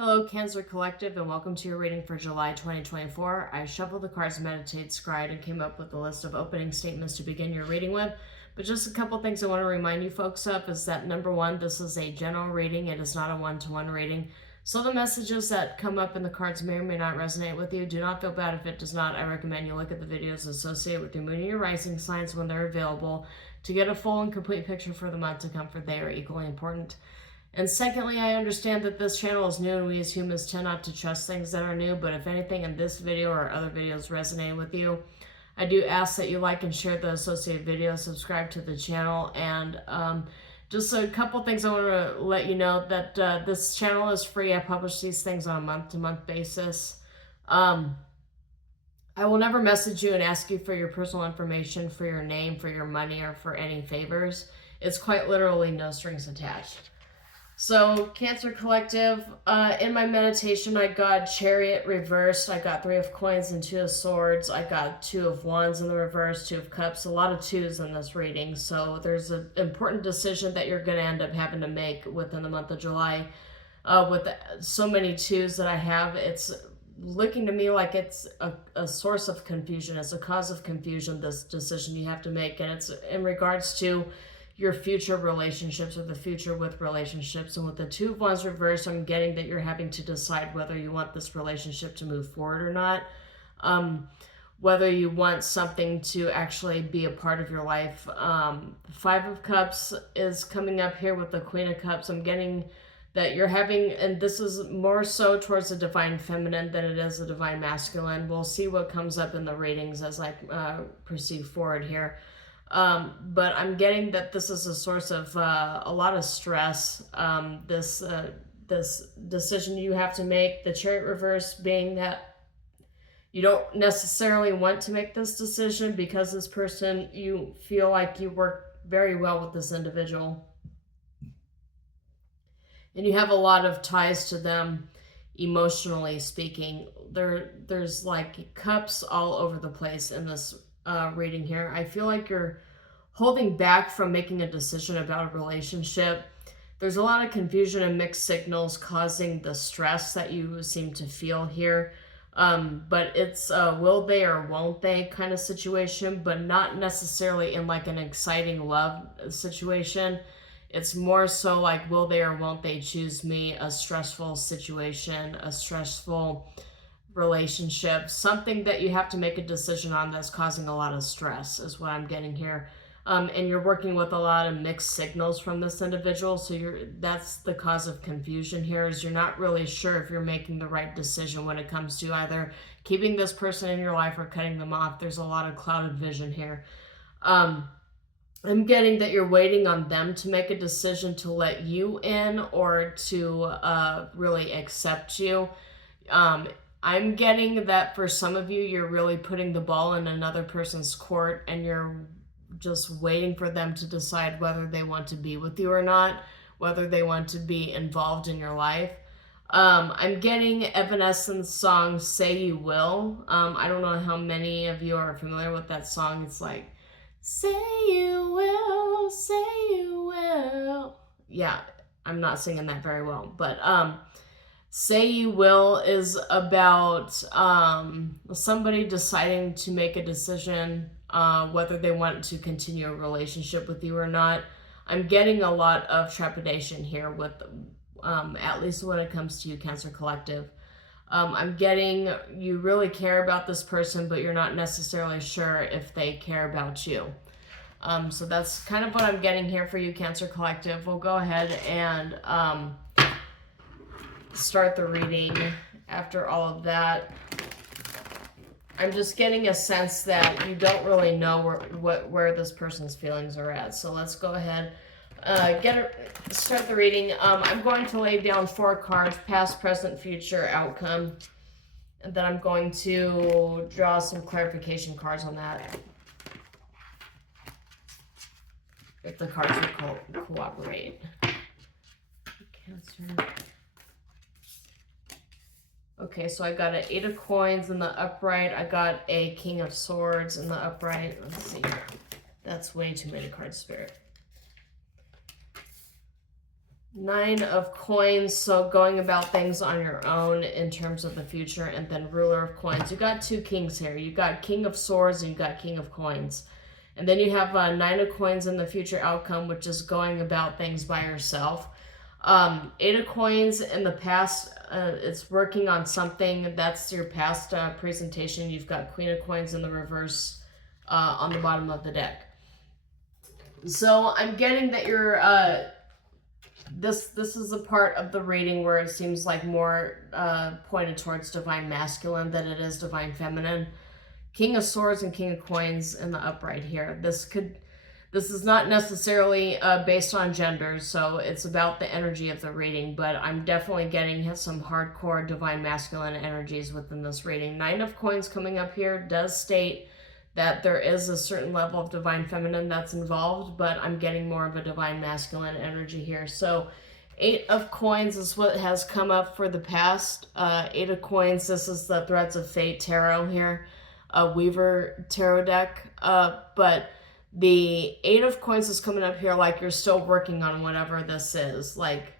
Hello, Cancer Collective, and welcome to your reading for July 2024. I shuffled the cards, meditate, scried, and came up with a list of opening statements to begin your reading with. But just a couple things I want to remind you folks of is that number one, this is a general reading. It is not a one-to-one reading. So the messages that come up in the cards may or may not resonate with you. Do not feel bad if it does not. I recommend you look at the videos associated with your moon and your rising signs when they're available to get a full and complete picture for the month to come, for they are equally important. And secondly, I understand that this channel is new and we as humans tend not to trust things that are new, but if anything in this video or other videos resonate with you, I do ask that you like and share the associated videos, subscribe to the channel, and just a couple things I want to let you know that this channel is free. I publish these things on a month-to-month basis. I will never message you and ask you for your personal information, for your name, for your money, or for any favors. It's quite literally no strings attached. So, Cancer Collective, in my meditation, I got Chariot reversed. I got 3 of Coins and 2 of Swords. I got 2 of Wands in the reverse, 2 of Cups. A lot of 2s in this reading. So, there's an important decision that you're going to end up having to make within the month of July. With so many 2s that I have, it's looking to me like it's a source of confusion. It's a cause of confusion, this decision you have to make. And it's in regards to your future relationships or the future with relationships. And with the 2 of Wands reversed, I'm getting that you're having to decide whether you want this relationship to move forward or not. Whether you want something to actually be a part of your life. 5 of Cups is coming up here with the Queen of Cups. I'm getting that you're having, and this is more so towards the divine feminine than it is the divine masculine. We'll see what comes up in the readings as I proceed forward here. But I'm getting that this is a source of a lot of stress. This decision you have to make, the Chariot reverse being that you don't necessarily want to make this decision because this person, you feel like you work very well with this individual. And you have a lot of ties to them emotionally speaking. There's like cups all over the place in this reading here. I feel like you're holding back from making a decision about a relationship. There's a lot of confusion and mixed signals causing the stress that you seem to feel here. But it's a will they or won't they kind of situation, but not necessarily in like an exciting love situation. It's more so like will they or won't they choose me, a stressful situation, a stressful relationship, something that you have to make a decision on that's causing a lot of stress is what I'm getting here. And you're working with a lot of mixed signals from this individual, so that's the cause of confusion here, is you're not really sure if you're making the right decision when it comes to either keeping this person in your life or cutting them off. There's a lot of clouded vision here. I'm getting that you're waiting on them to make a decision to let you in or to really accept you. I'm getting that for some of you, you're really putting the ball in another person's court and you're just waiting for them to decide whether they want to be with you or not, whether they want to be involved in your life. I'm getting Evanescence song, Say You Will. I don't know how many of you are familiar with that song. It's like, say you will, say you will. Yeah, I'm not singing that very well, but Say You Will is about somebody deciding to make a decision whether they want to continue a relationship with you or not. I'm getting a lot of trepidation here with, at least when it comes to you, Cancer Collective. I'm getting you really care about this person, but you're not necessarily sure if they care about you. So that's kind of what I'm getting here for you, Cancer Collective. We'll go ahead and start the reading after all of that. I'm just getting a sense that you don't really know where this person's feelings are at. So let's go ahead, start the reading. I'm going to lay down 4 cards, past, present, future, outcome. And then I'm going to draw some clarification cards on that, if the cards will cooperate. Cancer. Okay, so I got an 8 of Coins in the upright. I got a King of Swords in the upright. Let's see. That's way too many cards, Spirit. Nine of Coins, so going about things on your own in terms of the future, and then Ruler of Coins. You got two kings here. You got King of Swords and you got King of Coins. And then you have Nine of Coins in the future outcome, which is going about things by yourself. Eight of Coins in the past, it's working on something. That's your past presentation. You've got Queen of Coins in the reverse on the bottom of the deck. So I'm getting that you're... This is a part of the reading where it seems like more pointed towards divine masculine than it is divine feminine. King of Swords and King of Coins in the upright here. This is not necessarily based on gender, so it's about the energy of the reading, but I'm definitely getting some hardcore divine masculine energies within this reading. Nine of Coins coming up here does state that there is a certain level of divine feminine that's involved, but I'm getting more of a divine masculine energy here. So Eight of Coins is what has come up for the past. Eight of Coins, this is the Threads of Fate tarot here, a Weaver tarot deck. But the Eight of Coins is coming up here like you're still working on whatever this is. Like,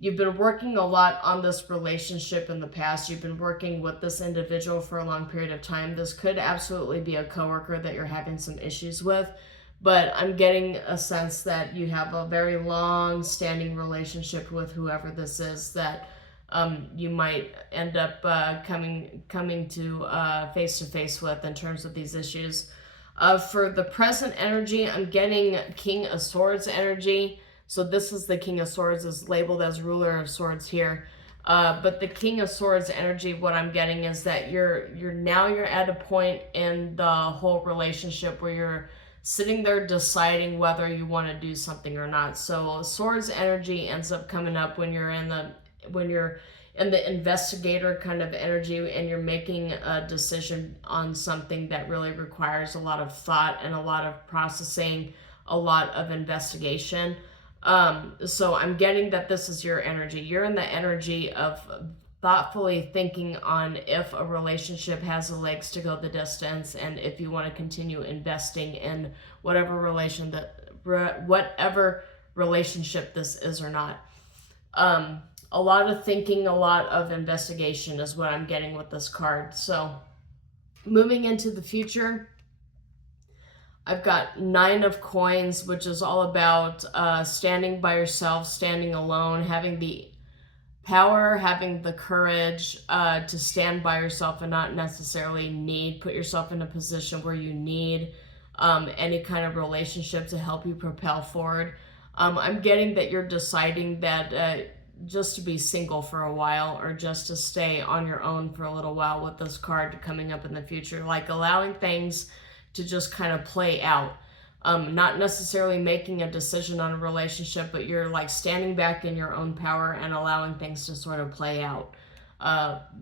you've been working a lot on this relationship in the past. You've been working with this individual for a long period of time. This could absolutely be a coworker that you're having some issues with, but I'm getting a sense that you have a very long-standing relationship with whoever this is that you might end up coming to face-to-face with in terms of these issues. For the present energy, I'm getting King of Swords energy. So this is the King of Swords, is labeled as Ruler of Swords here. But the King of Swords energy, what I'm getting is that you're at a point in the whole relationship where you're sitting there deciding whether you want to do something or not. So Swords energy ends up coming up when you're in the investigator kind of energy and you're making a decision on something that really requires a lot of thought and a lot of processing, a lot of investigation. So I'm getting that this is your energy. You're in the energy of thoughtfully thinking on if a relationship has the legs to go the distance and if you want to continue investing in whatever relationship this is or not. A lot of thinking, a lot of investigation is what I'm getting with this card. So moving into the future, I've got Nine of Coins, which is all about standing by yourself, standing alone, having the power, having the courage to stand by yourself and not necessarily put yourself in a position where you need any kind of relationship to help you propel forward. I'm getting that you're deciding that just to be single for a while or just to stay on your own for a little while with this card coming up in the future, like allowing things to just kind of play out. Not necessarily making a decision on a relationship, but you're like standing back in your own power and allowing things to sort of play out.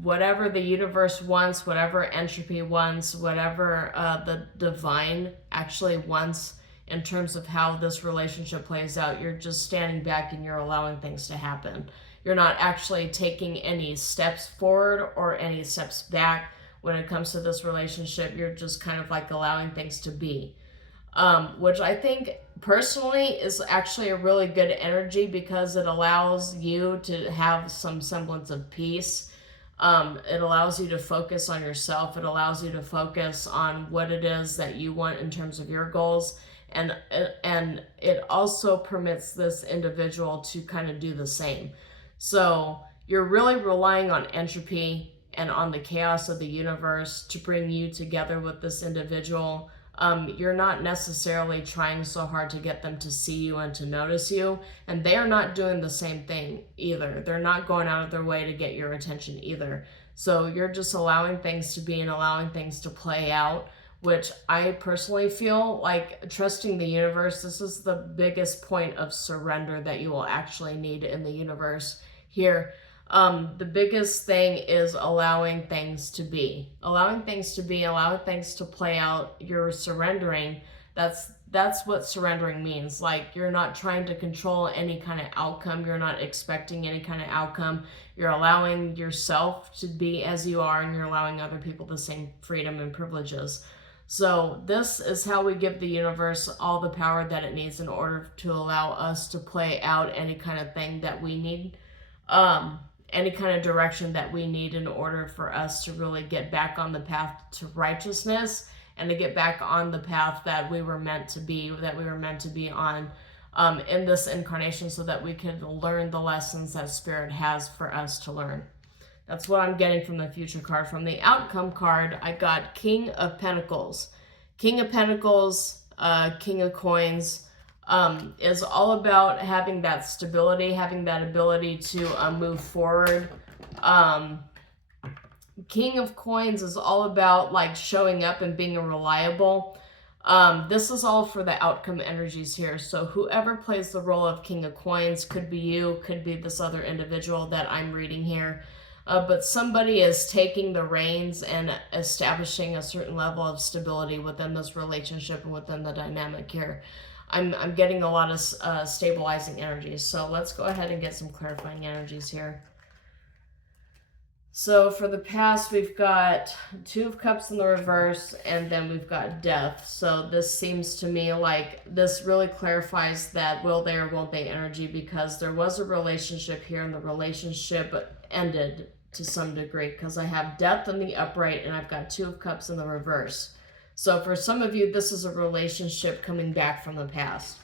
Whatever the universe wants, whatever entropy wants, whatever the divine actually wants in terms of how this relationship plays out, you're just standing back and you're allowing things to happen. You're not actually taking any steps forward or any steps back when it comes to this relationship. You're just kind of like allowing things to be. Which I think personally is actually a really good energy because it allows you to have some semblance of peace. It allows you to focus on yourself. It allows you to focus on what it is that you want in terms of your goals. And it also permits this individual to kind of do the same. So you're really relying on entropy and on the chaos of the universe to bring you together with this individual. You're not necessarily trying so hard to get them to see you and to notice you, and they are not doing the same thing either. They're not going out of their way to get your attention either. So you're just allowing things to be and allowing things to play out, which I personally feel like trusting the universe. This is the biggest point of surrender that you will actually need in the universe here. The biggest thing is allowing things to be, allowing things to play out. You're surrendering. That's what surrendering means. Like, you're not trying to control any kind of outcome. You're not expecting any kind of outcome. You're allowing yourself to be as you are, and you're allowing other people the same freedom and privileges. So this is how we give the universe all the power that it needs in order to allow us to play out any kind of thing that we need, any kind of direction that we need in order for us to really get back on the path to righteousness and to get back on the path that we were meant to be, on in this incarnation, so that we could learn the lessons that Spirit has for us to learn. That's what I'm getting from the future card. From the outcome card, I got King of Pentacles. King of Pentacles, King of Coins, is all about having that stability, having that ability to move forward. King of Coins is all about like showing up and being reliable. This is all for the outcome energies here. So whoever plays the role of King of Coins, could be you, could be this other individual that I'm reading here. But somebody is taking the reins and establishing a certain level of stability within this relationship and within the dynamic here. I'm getting a lot of stabilizing energies. So let's go ahead and get some clarifying energies here. So for the past, we've got Two of Cups in the reverse, and then we've got Death. So this seems to me like this really clarifies that will they or won't they energy, because there was a relationship here and the relationship ended to some degree, because I have Death in the upright and I've got Two of Cups in the reverse. So for some of you, this is a relationship coming back from the past.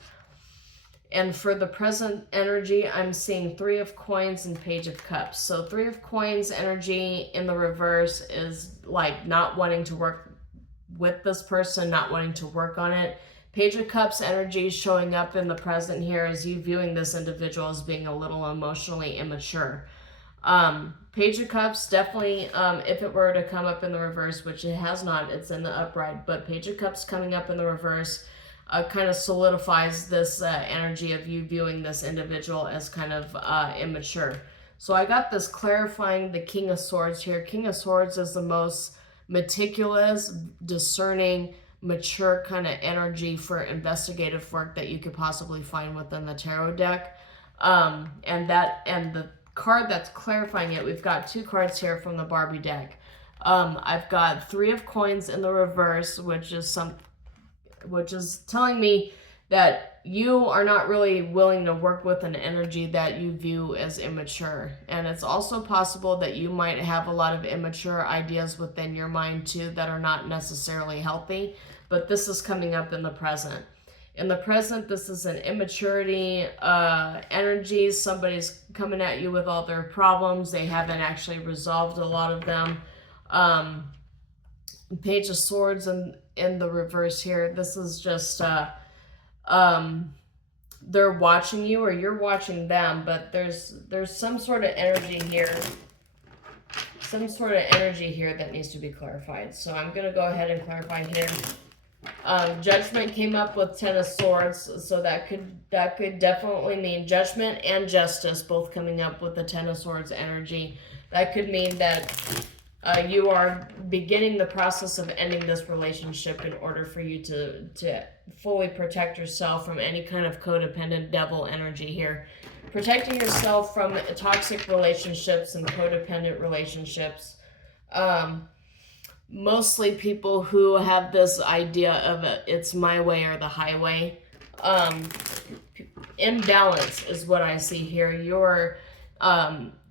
And for the present energy, I'm seeing Three of Coins and Page of Cups. So Three of Coins energy in the reverse is like not wanting to work with this person, not wanting to work on it. Page of Cups energy showing up in the present here is you viewing this individual as being a little emotionally immature. Page of Cups, definitely, if it were to come up in the reverse, which it has not, it's in the upright, but Page of Cups coming up in the reverse kind of solidifies this energy of you viewing this individual as kind of immature. So I got this clarifying the King of Swords here. King of Swords is the most meticulous, discerning, mature kind of energy for investigative work that you could possibly find within the tarot deck. And the card that's clarifying it, we've got two cards here from the Barbie deck. I've got Three of Coins in the reverse, which is telling me that you are not really willing to work with an energy that you view as immature. And it's also possible that you might have a lot of immature ideas within your mind too that are not necessarily healthy, but this is coming up in the present. In the present, this is an immaturity energy. Somebody's coming at you with all their problems. They haven't actually resolved a lot of them. Page of Swords in the reverse here. This is just they're watching you or you're watching them, but there's some sort of energy here. Some sort of energy here that needs to be clarified. So I'm going to go ahead and clarify here. Judgment came up with Ten of Swords, so that could definitely mean Judgment and Justice both coming up with the Ten of Swords energy. That could mean that you are beginning the process of ending this relationship in order for you to fully protect yourself from any kind of codependent devil energy here. Protecting yourself from toxic relationships and codependent relationships. Mostly people who have this idea of it's my way or the highway. Imbalance is what I see here. You're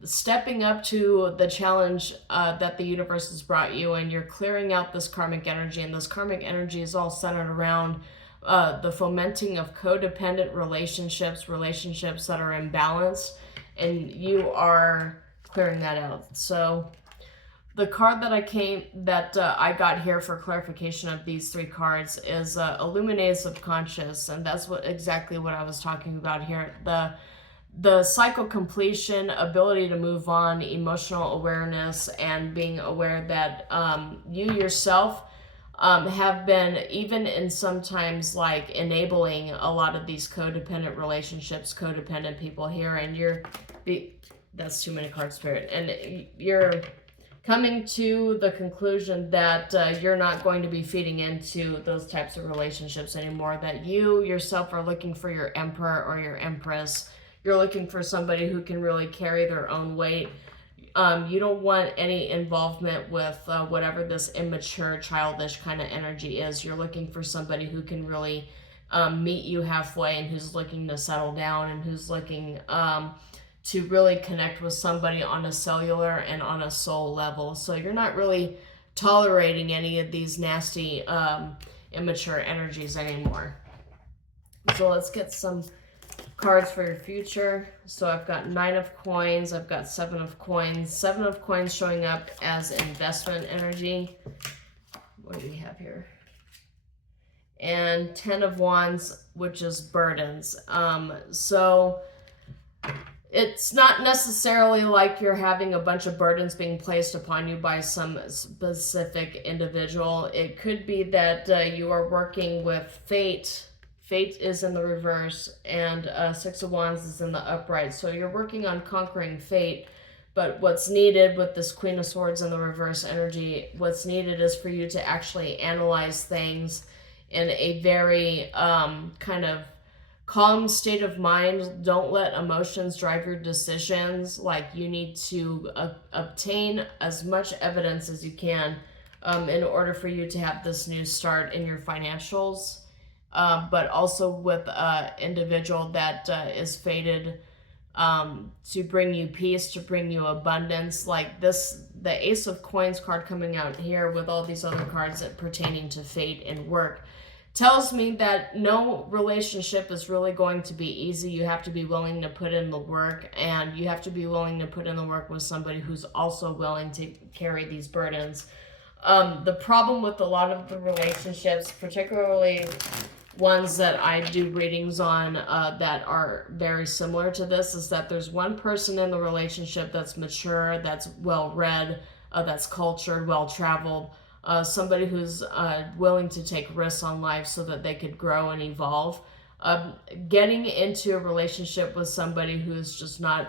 stepping up to the challenge that the universe has brought you, and you're clearing out this karmic energy, and this karmic energy is all centered around the fomenting of codependent relationships that are imbalanced, and you are clearing that out. So the card that I got here for clarification of these three cards is Illuminated Subconscious, and that's exactly what I was talking about here. The cycle completion, ability to move on, emotional awareness, and being aware that you yourself have been, even in sometimes like enabling a lot of these codependent relationships, codependent people here, and that's too many cards, Spirit, and you're coming to the conclusion that you're not going to be feeding into those types of relationships anymore, that you yourself are looking for your emperor or your empress. You're looking for somebody who can really carry their own weight. You don't want any involvement with whatever this immature, childish kind of energy is. You're looking for somebody who can really meet you halfway, and who's looking to settle down, and who's looking to really connect with somebody on a cellular and on a soul level. So you're not really tolerating any of these nasty immature energies anymore. So let's get some cards for your future. So I've got 9 of coins, I've got 7 of coins. 7 of coins showing up as investment energy. What do we have here? And 10 of wands, which is burdens. So it's not necessarily like you're having a bunch of burdens being placed upon you by some specific individual. It could be that you are working with fate. Fate is in the reverse, and 6 of wands is in the upright. So you're working on conquering fate, but what's needed with this Queen of Swords in the reverse energy, what's needed is for you to actually analyze things in a very kind of calm state of mind. Don't let emotions drive your decisions. Like, you need to obtain as much evidence as you can in order for you to have this new start in your financials. But also with an individual that is fated to bring you peace, to bring you abundance. Like this, the Ace of Coins card coming out here with all these other cards that pertaining to fate and work tells me that no relationship is really going to be easy. You have to be willing to put in the work, and you have to be willing to put in the work with somebody who's also willing to carry these burdens. The problem with a lot of the relationships, particularly ones that I do readings on that are very similar to this, is that there's one person in the relationship that's mature, that's well-read, that's cultured, well-traveled, somebody who's willing to take risks on life so that they could grow and evolve. Getting into a relationship with somebody who's just not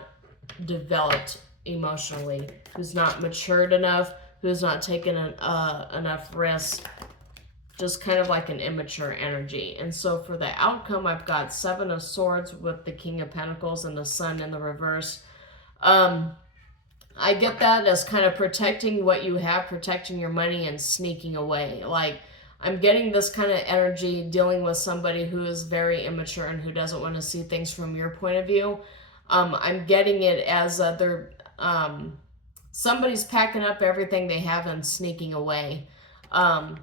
developed emotionally, who's not matured enough, who's not taken enough risks, just kind of like an immature energy. And so for the outcome, I've got 7 of Swords with the King of Pentacles and the Sun in the reverse. I get that as kind of protecting what you have, protecting your money, and sneaking away. Like, I'm getting this kind of energy dealing with somebody who is very immature and who doesn't want to see things from your point of view. I'm getting it as they're somebody's packing up everything they have and sneaking away.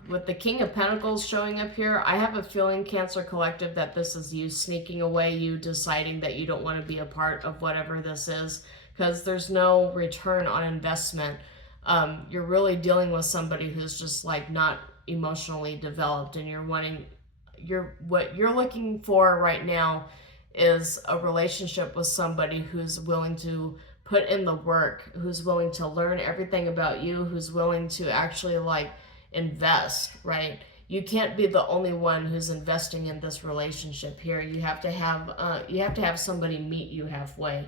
With the King of Pentacles showing up here, I have a feeling, Cancer Collective, that this is you sneaking away, you deciding that you don't want to be a part of whatever this is, because there's no return on investment. You're really dealing with somebody who's just like not emotionally developed, and what you're looking for right now is a relationship with somebody who's willing to put in the work, who's willing to learn everything about you, who's willing to actually like invest, right? You can't be the only one who's investing in this relationship here. You have to have somebody meet you halfway.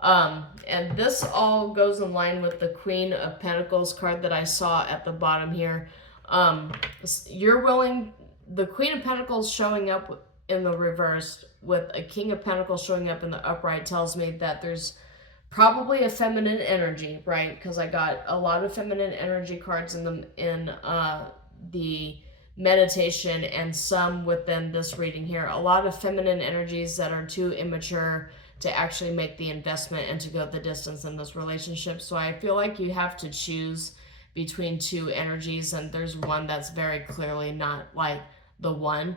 And this all goes in line with the Queen of Pentacles card that I saw at the bottom here. The Queen of Pentacles showing up in the reverse with a King of Pentacles showing up in the upright tells me that there's probably a feminine energy, right? Because I got a lot of feminine energy cards in the meditation, and some within this reading here. A lot of feminine energies that are too immature to actually make the investment and to go the distance in this relationship. So I feel like you have to choose between two energies, and there's one that's very clearly not like the one.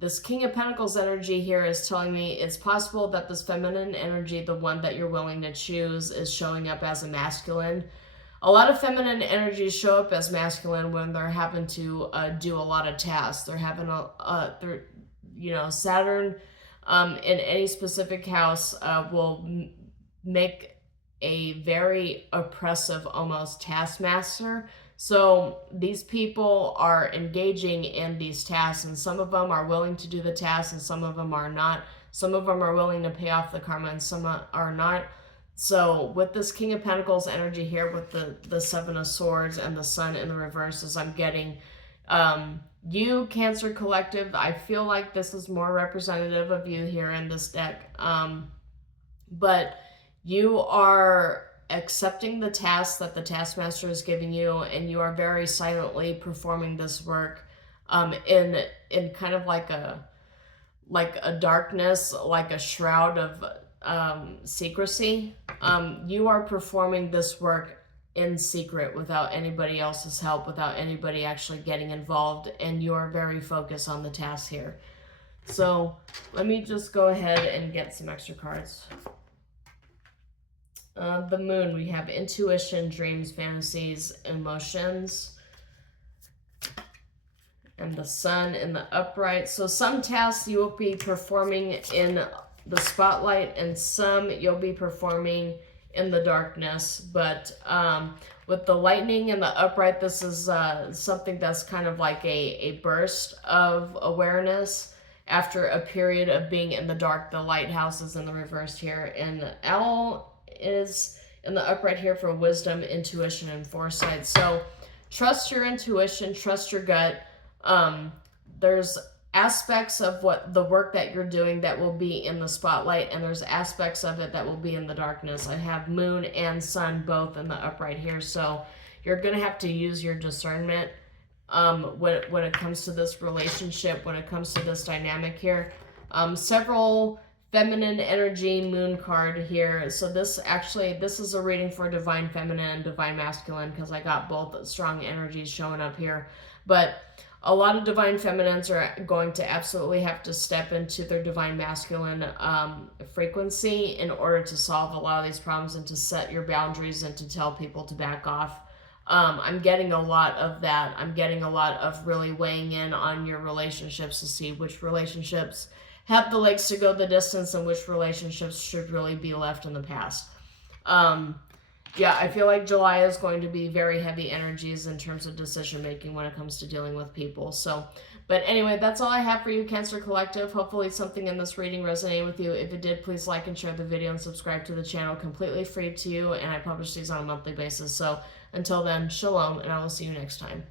This King of Pentacles energy here is telling me it's possible that this feminine energy, the one that you're willing to choose, is showing up as a masculine. A lot of feminine energies show up as masculine when they're having to do a lot of tasks. They're having Saturn in any specific house will make a very oppressive, almost taskmaster. So these people are engaging in these tasks, and some of them are willing to do the tasks and some of them are not. Some of them are willing to pay off the karma and some are not. So with this King of Pentacles energy here with the 7 of Swords and the Sun in the reverse, as I'm getting you, Cancer Collective, I feel like this is more representative of you here in this deck. But you are accepting the task that the taskmaster is giving you, and you are very silently performing this work in kind of like a darkness, like a shroud of secrecy. You are performing this work in secret without anybody else's help, without anybody actually getting involved, and you are very focused on the task here. So let me just go ahead and get some extra cards. The Moon, we have intuition, dreams, fantasies, emotions. And the Sun in the upright. So some tasks you will be performing in the spotlight, and some you'll be performing in the darkness. But with the lightning and the upright, this is something that's kind of like a burst of awareness after a period of being in the dark. The lighthouse is in the reverse here, and the owl is in the upright here for wisdom, intuition, and foresight. So trust your intuition, trust your gut. There's aspects of what the work that you're doing that will be in the spotlight, and there's aspects of it that will be in the darkness. I have Moon and Sun both in the upright here, so you're gonna have to use your discernment when it comes to this relationship, when it comes to this dynamic here. Several feminine energy Moon card here. So this is a reading for divine feminine and divine masculine, because I got both strong energies showing up here. But a lot of divine feminines are going to absolutely have to step into their divine masculine frequency in order to solve a lot of these problems and to set your boundaries and to tell people to back off. I'm getting a lot of that. I'm getting a lot of really weighing in on your relationships to see which relationships have the legs to go the distance and which relationships should really be left in the past. Yeah, I feel like July is going to be very heavy energies in terms of decision making when it comes to dealing with people. So, but anyway, that's all I have for you, Cancer Collective. Hopefully something in this reading resonated with you. If it did, please like and share the video and subscribe to the channel. Completely free to you, and I publish these on a monthly basis. So until then, shalom, and I will see you next time.